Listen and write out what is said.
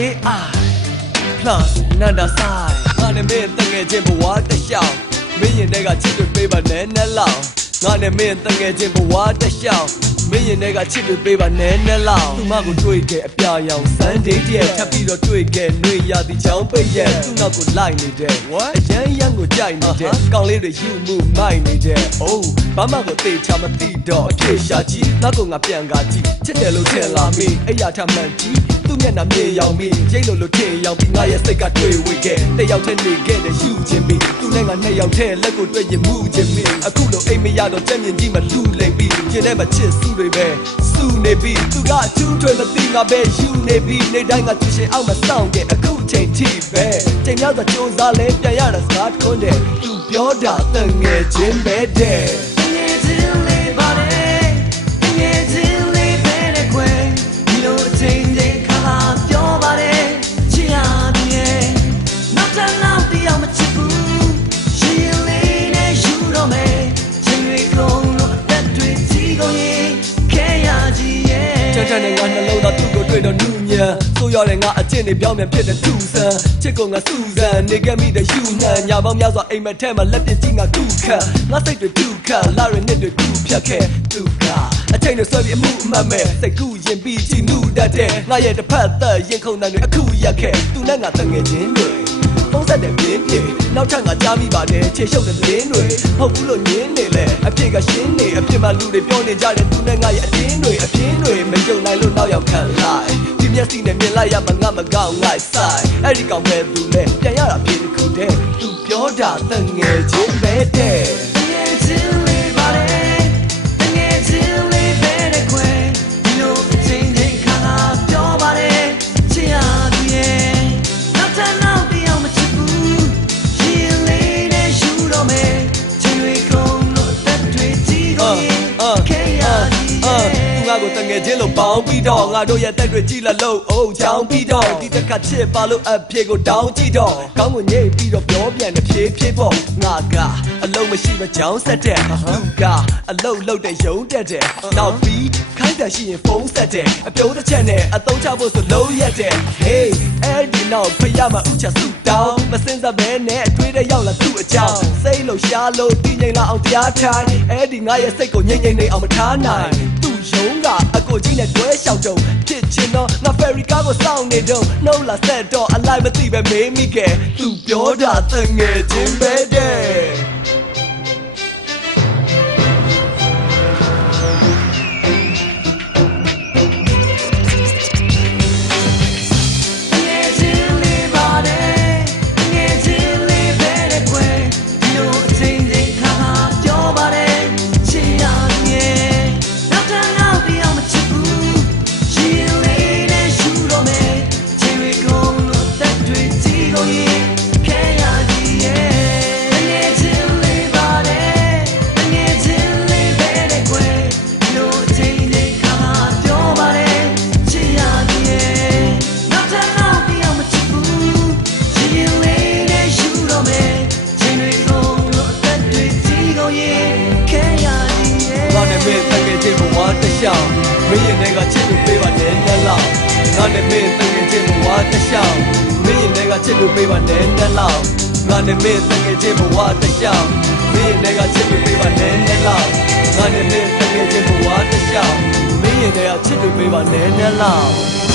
AI plus နန္ဒဆိုင်ငါနဲ့မင်းတငယ်ချင်းဘဝတစ်လျှောက်မင်းရင်တွေကချစ်တွေပေးပါနဲ့နဲ့လောက်ငါနဲ့မင်းတငယ်ချင်းဘဝတစ်လျှောက်မင်းရင်တွေကချစ်တွေပေးပါနဲ့နဲ့လောက်သူမကိုတွေ့ခဲ့အပြာရောင် Sunday တည်းထပ်ပြီးတော့တွေ့ခဲ့နှွေရသည်ချောင်းပိတ်ရဲ့သူ့နောက်ကိုလိုက်နေတဲ့ what အရန်ရန်ကိုကြိုက်နေတဲ့ကောင်းလေးတွေယူမှုမိုက်နေတဲ့ oh ဘာမှကိုသိချမသိတော့အဖြစ်ရှာကြည့်နောက်ကိုငါပြန်ကားကြည့်ချစ်တယ်လို့ထင်လာမိအဲ့ရထမှန်ကြည့်သူ့မျက်နှာမြေရောင်မိရိတ်လို့ထင်ရောင်ပြီးငါရဲ့စိတ်ကတွေ့ဝေခဲ့တယောက်တည်းနေခဲ့တဲ့ယူခြင်းပြီးသူနဲ့ငါနှစ်ယောက်တည်းလက်ကိုတွေ့ရင်မှုခြင်းပြီးအခုလိုအိမ်မရတော့ကြက်မြင်ကြီးမလူလိမ့်ပြီးကျင်ထဲမှာချစ်စုတွေပဲစုနေပြီသူကအထူးထွေမသိငါပဲယူနေပြီနေတိုင်းကသူရှင်အောင်မဆောင်ခဲ့အခုချိန်ထိပဲချိန်များစွာကြိုးစားလဲပြန်ရတာစကားထွန်းတယ်သူပြောတာတငယ်ချင်းပဲတဲ့ငယ်ချင်းလေးပါတဲ့ငယ်ချင်းလေးပဲတဲ့ကွယ်ဒီလိုအချိန်ချင်းခါပြောပါတယ်ချစ်ရတဲ့နောက်တစ်နောက်တယောက်မချစ်ဘူးရှင်လေးနဲ့ယူတော့မယ်ချိန်တွေကုန်လို့အသက်တွေကြီးကုန်ရင်ခဲရကြီးရဲ့ချမ်းနဲ့ငါနှလုံးသားသူ့ကိုတွေ့တော့နူးညံဆိုရတဲ့ငါအကျင့်တွေပြောင်းပြန်ဖြစ်တဲ့သူဆန်ချစ်ကိုငါစူဇန်နေခဲ့မိတဲ့ယူနှံညာပေါင်းများစွာအိမ်မက်ထဲမှာလက်ပြကြီးငါကူခတ်ငါစိတ်တွေဒုက္ခလာရနှစ်တွေကူဖြတ်ခဲ့ဒုက္ခအချိန်တွေဆွဲပြီးအမှုအမှတ်မဲ့စိတ်ကူရင်ပြီးကြည်နူတတ်တဲ့ငါရဲ့တစ်ဖက်သက်ရင်ခုန်တန်တွေအခုရက်ခဲ့သူနဲ့ငါတငယ်ချင်းတွေပုံစံတဲ့ပြင်းပြနောက်ထပ်ငါကြားမိပါတယ်ခြေရှုပ်တဲ့သတင်းတွေဟုတ်ဘူးလို့ညင်းနေလဲအဖြစ်ကရှင်းနေအဖြစ်မှလူတွေပြောနေကြတဲ့သူနဲ့ငါရဲ့အတင်းတွေအပြင်းတွေမယုံနိုင်လို့နောက်ရောက်ခံလိုက်ဒီမျက်စိနဲ့မြင်လိုက်ရမှငါမကောင်းငါဆိုင်အဲ့ဒီကောင်ပဲသူလဲပြန်ရတာဖြစ်တစ်ခုတည်းသူပြောတာတငယ်ချင်းပဲတဲ့တငယ်ချင်းလေးပါလေတငယ်ချင်းလေးပဲတဲ့ခွေဒီလိုအချင်းချင်းခါပြောပါတယ်ချစ်ရသူရဲ့နောက်ထပ်နောက်တယောက်မချစ်ဘူးရှင်လေးနဲ့ယူတော့မယ်ချင်းတွေကုန်လို့အသက်တွေကြီးကုန်ရင်ခဲရကြီးရဲ့သူငါကိုတငယ်ချင်းလို့ပေါင်းပြီးတော့ငါတို့ရဲ့တက်တွေကြည့်လာလို့အိုးချောင်းပြီးတော့ဒီတစ်ခါချစ်ပါလို့အဖေကိုတောင်းကြည့်တော့ကောင်းကိုညိတ်ပြီးတော့ပြောပြန်တဲ့ဖြည်းဖြည်းပေါ့ငါကအလုံးမရှိမချောင်းဆက်တဲ့လူကအလုံးလုံးတဲ့ယုံတက်တဲ့နောက်ပြီးခိုင်းတယ်ရှိရင်ဖုန်းဆက်တဲ့အပြုံးတစ်ချက်နဲ့အသုံးချဖို့ဆိုလုံးရက်တဲ့ hey အဲ့ဒီနောက်ဖရမဥချဆူတောင်းမစင်စားဘဲနဲ့အတွေ့တဲ့ရောက်လာသူ့အကြောင်းစိတ်လို့ရှားလို့တည်ငြိမ်လာအောင်တရားထိုင်အဲ့ဒီငါရဲ့စိတ်ကိုငြိမ်ငြိမ်နေအောင်မထားနိုင်သူ့ယုံကအကိုကြီးနဲ့တွဲလျှောက်တော့ဖြစ်ချင်တော့ငါဖယ်ရီကားကိုစောင့်နေတော့နှုတ်လာဆက်တော့အလိုက်မသိပဲမေးမိခဲ့သူပြောတာတငယ်ချင်းပဲတဲ့မင်းရင်တွေကချစ်လို့ပေးပါနဲ့နဲ့လောက်ငါနဲ့မင်းတကယ်ချင်းဘဝတစ်လျှောက်မင်းရင်တွေကချစ်လို့ပေးပါနဲ့နဲ့လောက်ငါနဲ့မင်းတကယ်ချင်းဘဝတစ်လျှောက်မင်းရင်တွေကချစ်လို့ပေးပါနဲ့နဲ့လောက်ငါနဲ့မင်းတကယ်ချင်းဘဝတစ်လျှောက်မင်းရင်တွေကချစ်လို့ပေးပါနဲ့နဲ့လောက်